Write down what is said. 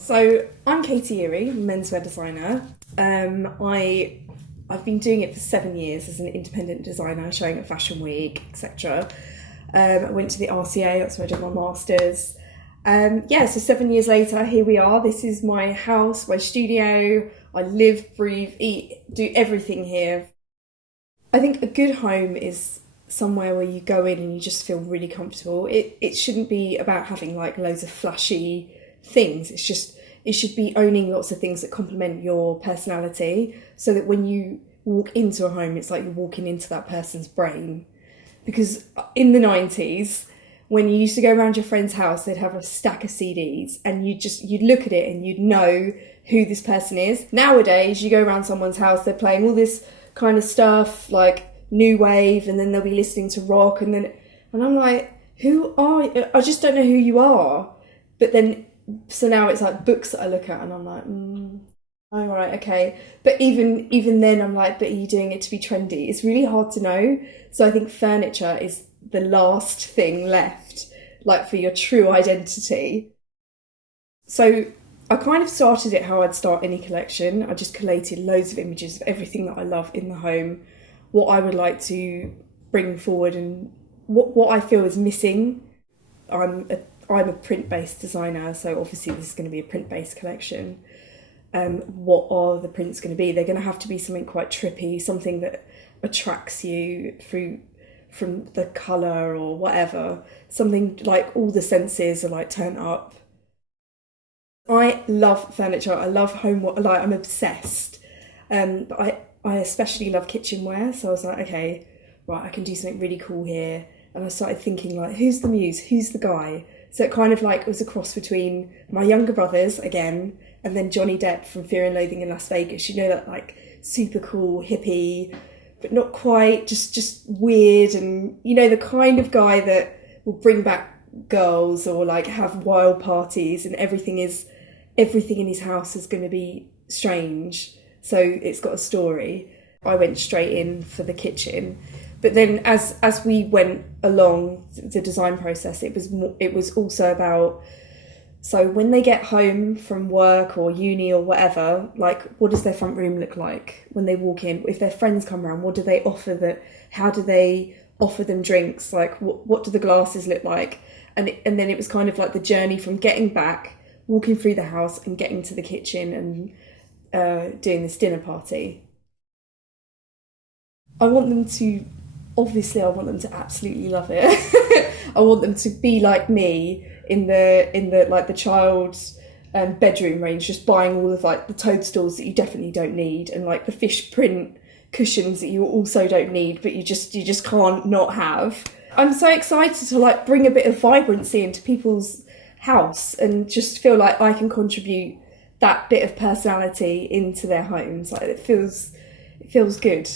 So I'm Katie Eary, menswear designer. I've been doing it for 7 years as an independent designer, showing at Fashion Week, etc. I went to the RCA, that's where I did my masters. So 7 years later, here we are. This is my house, my studio. I live, breathe, eat, do everything here. I think a good home is somewhere where you go in and you just feel really comfortable. It shouldn't be about having like loads of flashy things. It should be owning lots of things that complement your personality, so that when you walk into a home, it's like you're walking into that person's brain. Because in the 90s, when you used to go around your friend's house, they'd have a stack of CDs and you'd look at it and you'd know who this person is. Nowadays, you go around someone's house, they're playing all this kind of stuff like new wave, and then they'll be listening to rock, and I'm like, who are you? I just don't know who you are. But then, so now it's like books that I look at and I'm like, oh, right, okay. But even then I'm like, but are you doing it to be trendy? It's really hard to know. So I think furniture is the last thing left, like for your true identity. So I kind of started it how I'd start any collection. I just collated loads of images of everything that I love in the home, what I would like to bring forward, and what I feel is missing. I'm a print-based designer, so obviously this is going to be a print-based collection. What are the prints going to be? They're going to have to be something quite trippy, something that attracts you from the colour or whatever. Something like all the senses are like turned up. I love furniture. I love like I'm obsessed. But I especially love kitchenware. So I was like, okay, right, I can do something really cool here. And I started thinking like, who's the muse? Who's the guy? So it kind of like was a cross between my younger brothers again, and then Johnny Depp from Fear and Loathing in Las Vegas. You know, that like super cool hippie, but not quite, just weird, and you know, the kind of guy that will bring back girls or like have wild parties, and everything in his house is going to be strange. So it's got a story. I went straight in for the kitchen. But then as we went along the design process, it was also about, so when they get home from work or uni or whatever, like what does their front room look like when they walk in? If their friends come around, what do they offer how do they offer them drinks? Like what do the glasses look like? And then it was kind of like the journey from getting back, walking through the house and getting to the kitchen and doing this dinner party. I want them to absolutely love it. I want them to be like me in the like the child's bedroom range, just buying all of like the toadstools that you definitely don't need, and like the fish print cushions that you also don't need, but you just can't not have. I'm so excited to like bring a bit of vibrancy into people's house and just feel like I can contribute that bit of personality into their homes. Like it feels good.